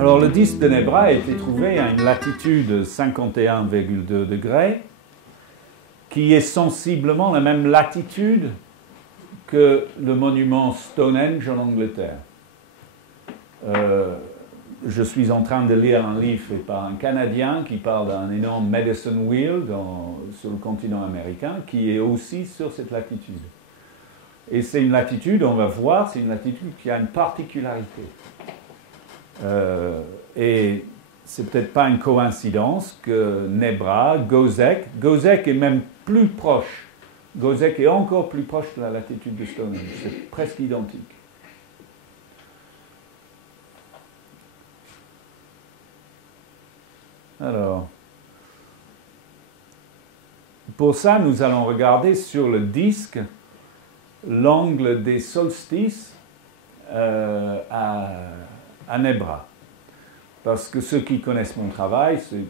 Alors le disque de Nebra a été trouvé à une latitude 51,2 degrés, qui est sensiblement la même latitude que le monument Stonehenge en Angleterre. Je suis en train de lire un livre fait par un Canadien qui parle d'un énorme Medicine Wheel sur le continent américain, qui est aussi sur cette latitude. Et c'est une latitude, on va voir, c'est une latitude qui a une particularité. Et c'est peut-être pas une coïncidence que Nebra, Gozek est même plus proche. Gozek est encore plus proche de la latitude de Stonehenge. C'est presque identique. Alors, pour ça, nous allons regarder sur le disque l'angle des solstices à Nebra. Parce que ceux qui connaissent mon travail, c'est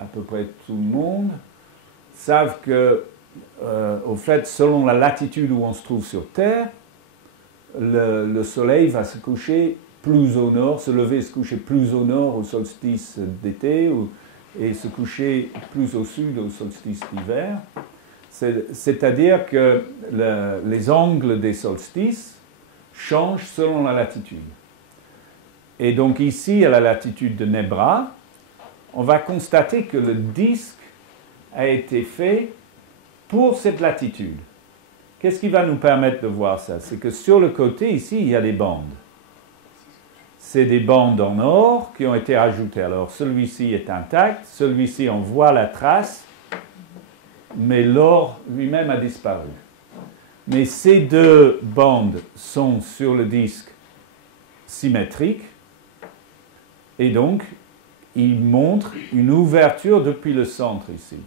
à peu près tout le monde, savent que, au fait, selon la latitude où on se trouve sur Terre, le soleil va se coucher plus au nord, se lever et se coucher plus au nord au solstice d'été, et se coucher plus au sud au solstice d'hiver. C'est-à-dire que les angles des solstices changent selon la latitude. Et donc ici, à la latitude de Nebra, on va constater que le disque a été fait pour cette latitude. Qu'est-ce qui va nous permettre de voir ça? C'est que sur le côté, ici, il y a des bandes. C'est des bandes en or qui ont été ajoutées. Alors, celui-ci est intact, celui-ci, on voit la trace, mais l'or lui-même a disparu. Mais ces deux bandes sont sur le disque symétriques, et donc, il montre une ouverture depuis le centre ici.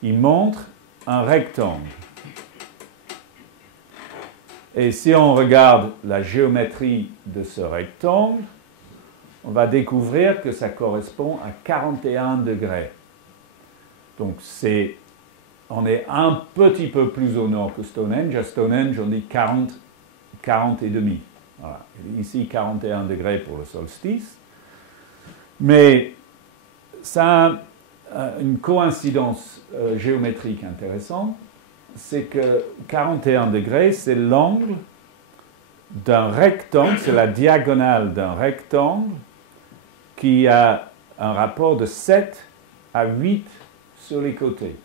Il montre un rectangle. Et si on regarde la géométrie de ce rectangle, on va découvrir que ça correspond à 41 degrés. Donc on est un petit peu plus au nord que Stonehenge. À Stonehenge, on dit 40 et demi. Voilà. Ici, 41 degrés pour le solstice. Mais ça a une coïncidence géométrique intéressante. C'est que 41 degrés, c'est l'angle d'un rectangle, c'est la diagonale d'un rectangle qui a un rapport de 7 à 8 sur les côtés.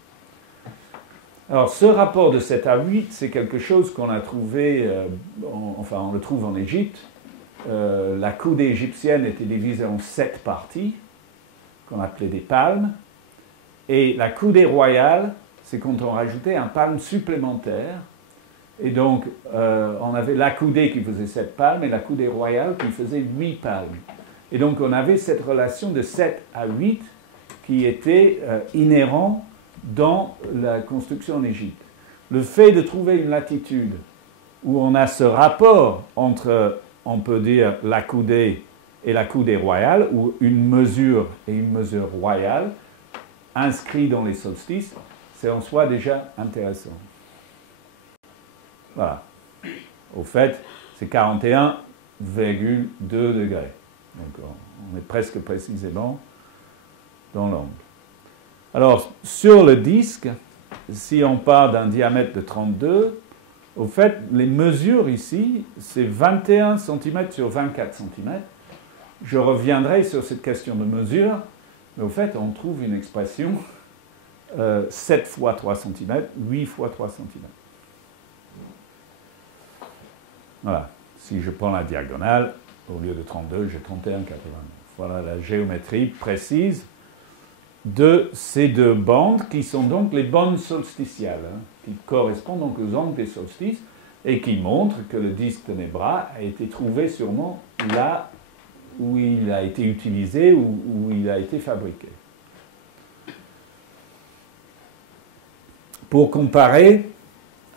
Alors, ce rapport de 7 à 8, c'est quelque chose qu'on a trouvé, on le trouve en Égypte. La coudée égyptienne était divisée en 7 parties, qu'on appelait des palmes. Et la coudée royale, c'est quand on rajoutait un palme supplémentaire. Et donc, on avait la coudée qui faisait 7 palmes et la coudée royale qui faisait 8 palmes. Et donc, on avait cette relation de 7 à 8 qui était inhérent dans la construction en Égypte. Le fait de trouver une latitude où on a ce rapport entre, on peut dire, la coudée et la coudée royale, ou une mesure et une mesure royale, inscrit dans les solstices, c'est en soi déjà intéressant. Voilà. Au fait, c'est 41,2 degrés. Donc, on est presque précisément dans l'angle. Alors, sur le disque, si on part d'un diamètre de 32, au fait, les mesures ici, c'est 21 cm sur 24 cm. Je reviendrai sur cette question de mesure, mais au fait, on trouve une expression 7 fois 3 cm, 8 fois 3 cm. Voilà. Si je prends la diagonale, au lieu de 32, j'ai 31,89. Voilà la géométrie précise de ces deux bandes qui sont donc les bandes solsticiales, qui correspondent donc aux angles des solstices et qui montrent que le disque de Nebra a été trouvé sûrement là où il a été utilisé, où il a été fabriqué. Pour comparer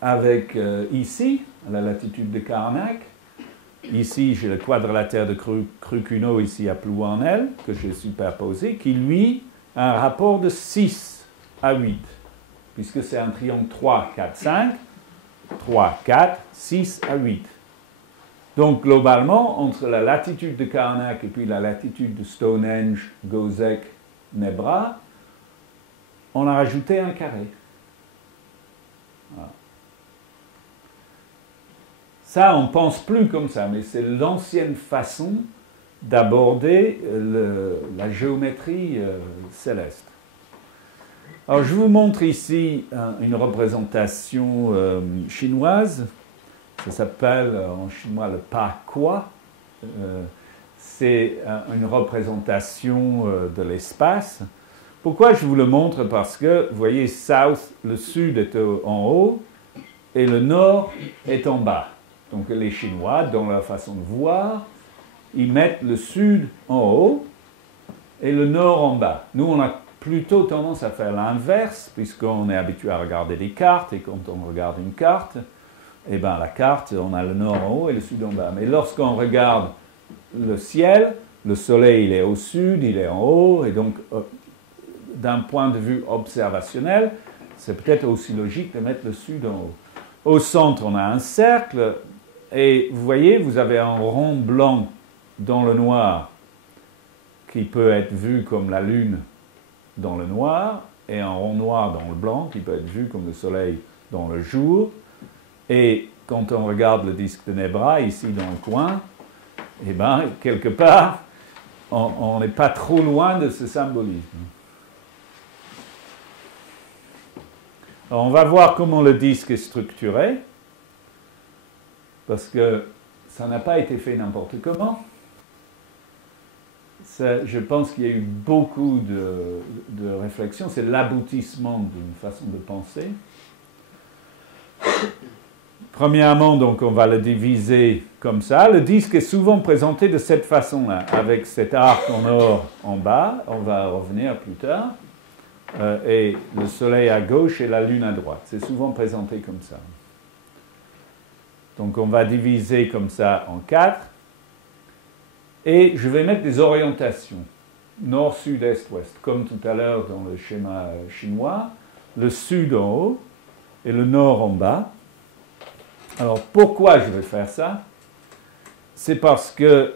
avec ici, à la latitude de Karnak, ici j'ai le quadrilatère de Krukuno ici à Plouanel, que j'ai superposé, qui lui a un rapport de 6 à 8, puisque c'est un triangle 3, 4, 5, 3, 4, 6 à 8. Donc, globalement, entre la latitude de Karnak et puis la latitude de Stonehenge, Gözek, Nebra, on a rajouté un carré. Voilà. Ça, on ne pense plus comme ça, mais c'est l'ancienne façon d'aborder la géométrie céleste. Alors, je vous montre ici une représentation chinoise. Ça s'appelle en chinois le Pa Qua. C'est une représentation de l'espace. Pourquoi je vous le montre? Parce que, vous voyez, South, le sud est en haut et le nord est en bas. Donc les Chinois, dans leur façon de voir, ils mettent le sud en haut et le nord en bas. Nous, on a plutôt tendance à faire l'inverse, puisqu'on est habitué à regarder des cartes, et quand on regarde une carte, eh bien la carte, on a le nord en haut et le sud en bas. Mais lorsqu'on regarde le ciel, le soleil il est au sud, il est en haut, et donc d'un point de vue observationnel, c'est peut-être aussi logique de mettre le sud en haut. Au centre, on a un cercle, et vous voyez, vous avez un rond blanc dans le noir qui peut être vu comme la lune dans le noir, et un rond noir dans le blanc qui peut être vu comme le soleil dans le jour. Et quand on regarde le disque de Nebra, ici dans le coin, eh bien, quelque part, on n'est pas trop loin de ce symbolisme. Alors, on va voir comment le disque est structuré, parce que ça n'a pas été fait n'importe comment. Je pense qu'il y a eu beaucoup de réflexions. C'est l'aboutissement d'une façon de penser. Premièrement, donc, on va le diviser comme ça. Le disque est souvent présenté de cette façon-là, avec cet arc en or en bas. On va revenir plus tard. Et le soleil à gauche et la lune à droite. C'est souvent présenté comme ça. Donc, on va diviser comme ça en 4. Et je vais mettre des orientations, nord, sud, est, ouest, comme tout à l'heure dans le schéma chinois, le sud en haut et le nord en bas. Alors, pourquoi je vais faire ça? C'est parce que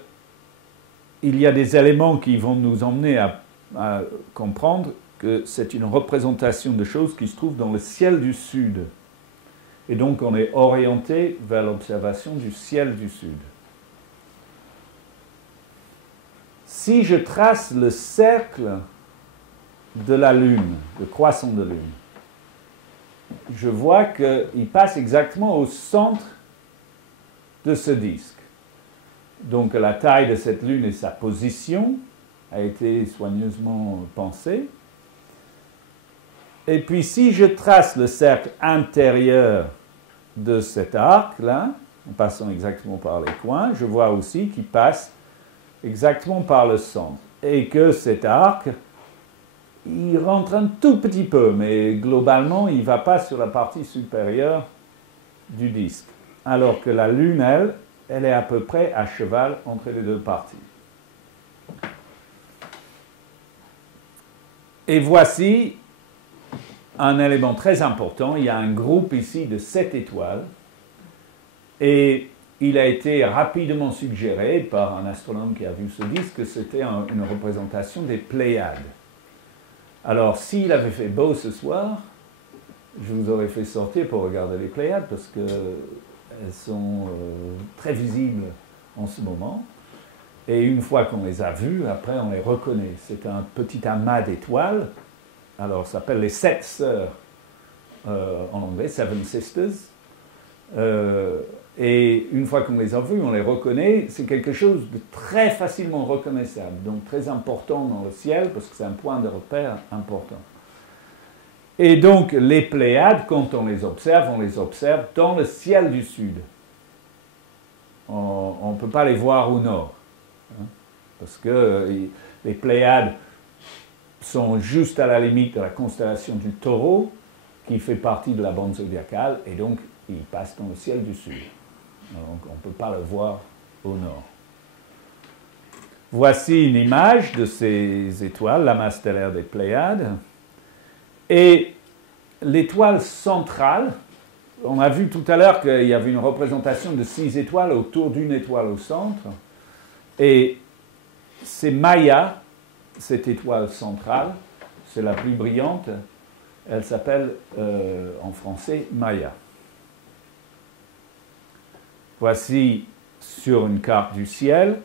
il y a des éléments qui vont nous emmener à comprendre que c'est une représentation de choses qui se trouvent dans le ciel du sud. Et donc, on est orienté vers l'observation du ciel du sud. Si je trace le cercle de la Lune, le croissant de Lune, je vois qu'il passe exactement au centre de ce disque. Donc la taille de cette Lune et sa position a été soigneusement pensée. Et puis si je trace le cercle intérieur de cet arc-là, en passant exactement par les coins, je vois aussi qu'il passe exactement par le centre. Et que cet arc, il rentre un tout petit peu, mais globalement, il ne va pas sur la partie supérieure du disque. Alors que la Lune, elle est à peu près à cheval entre les deux parties. Et voici un élément très important. Il y a un groupe ici de 7 étoiles. Et il a été rapidement suggéré par un astronome qui a vu ce disque que c'était une représentation des Pléiades. Alors, s'il avait fait beau ce soir, je vous aurais fait sortir pour regarder les Pléiades parce qu'elles sont très visibles en ce moment. Et une fois qu'on les a vues, après on les reconnaît. C'est un petit amas d'étoiles. Alors, ça s'appelle les 7 sœurs en anglais, Seven Sisters. Et une fois qu'on les a vus, on les reconnaît, c'est quelque chose de très facilement reconnaissable, donc très important dans le ciel, parce que c'est un point de repère important. Et donc, les Pléiades, quand on les observe dans le ciel du sud. On ne peut pas les voir au nord, hein, parce que les Pléiades sont juste à la limite de la constellation du Taureau, qui fait partie de la bande zodiacale, et donc ils passent dans le ciel du sud. Donc on ne peut pas le voir au nord. Voici une image de ces étoiles, l'amas stellaire des Pléiades. Et l'étoile centrale, on a vu tout à l'heure qu'il y avait une représentation de 6 étoiles autour d'une étoile au centre. Et c'est Maya, cette étoile centrale, c'est la plus brillante. Elle s'appelle en français Maya. Voici sur une carte du ciel,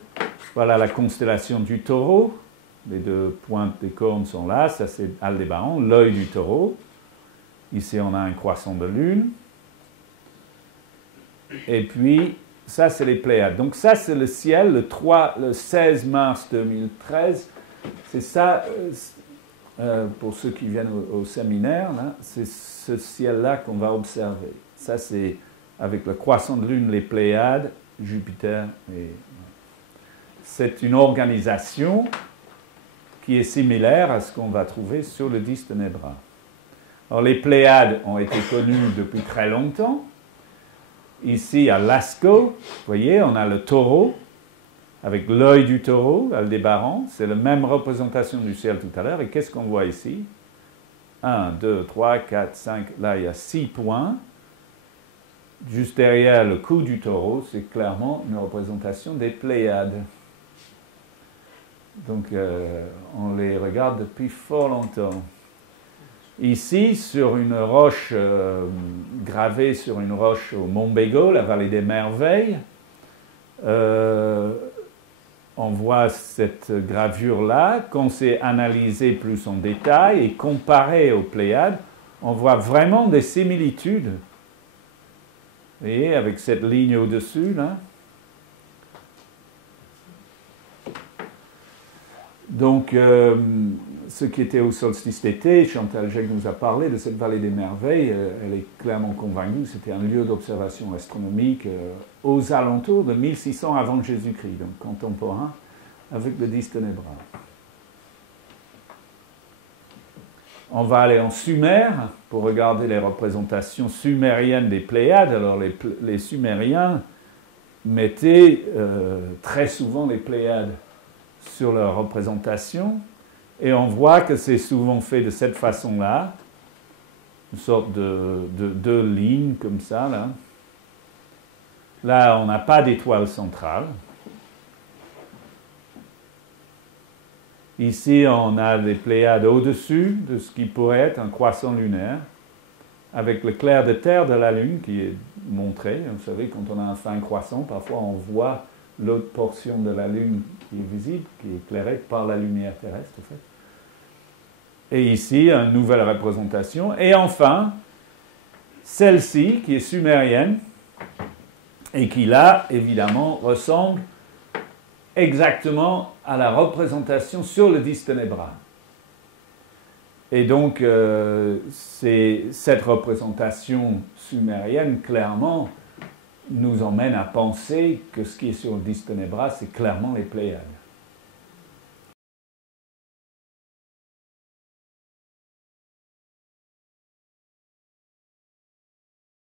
voilà la constellation du Taureau. Les deux pointes des cornes sont là, ça c'est Aldébaran, l'œil du Taureau. Ici on a un croissant de lune. Et puis, ça c'est les Pléiades. Donc ça c'est le ciel, le 16 mars 2013. C'est ça, pour ceux qui viennent au séminaire, c'est ce ciel-là qu'on va observer. Ça c'est avec le croissant de lune, les Pléiades, Jupiter. C'est une organisation qui est similaire à ce qu'on va trouver sur le disque de Nebra. Alors les Pléiades ont été connues depuis très longtemps. Ici à Lascaux, vous voyez, on a le Taureau, avec l'œil du Taureau, Aldébaran. C'est la même représentation du ciel tout à l'heure. Et qu'est-ce qu'on voit ici? 1, 2, 3, 4, 5. Là, il y a 6 points. Juste derrière le cou du Taureau, c'est clairement une représentation des Pléiades. Donc, on les regarde depuis fort longtemps. Ici, sur une roche, gravée sur une roche au Mont Bégaud, la vallée des Merveilles, on voit cette gravure-là. Qu'on s'est analysé plus en détail et comparé aux Pléiades, on voit vraiment des similitudes. Vous voyez, avec cette ligne au-dessus, là. Donc, ce qui était au solstice d'été, Chantal Jacques nous a parlé de cette vallée des merveilles. Elle est clairement convaincue. C'était un lieu d'observation astronomique aux alentours de 1600 avant Jésus-Christ, donc contemporain avec le disque de Nebra. On va aller en Sumer pour regarder les représentations sumériennes des Pléiades. Alors, les Sumériens mettaient très souvent les Pléiades sur leur représentation, et on voit que c'est souvent fait de cette façon-là, une sorte de deux lignes comme ça, là. Là, on n'a pas d'étoile centrale. Ici, on a les Pléiades au-dessus de ce qui pourrait être un croissant lunaire, avec le clair de terre de la Lune qui est montré. Vous savez, quand on a un fin croissant, parfois on voit l'autre portion de la Lune qui est visible, qui est éclairée par la lumière terrestre, en fait. Et ici, une nouvelle représentation. Et enfin, celle-ci, qui est sumérienne, et qui, là, évidemment, ressemble exactement à la représentation sur le disque de Nebra. Et donc, cette représentation sumérienne, clairement, nous emmène à penser que ce qui est sur le disque de Nebra, c'est clairement les Pléiades.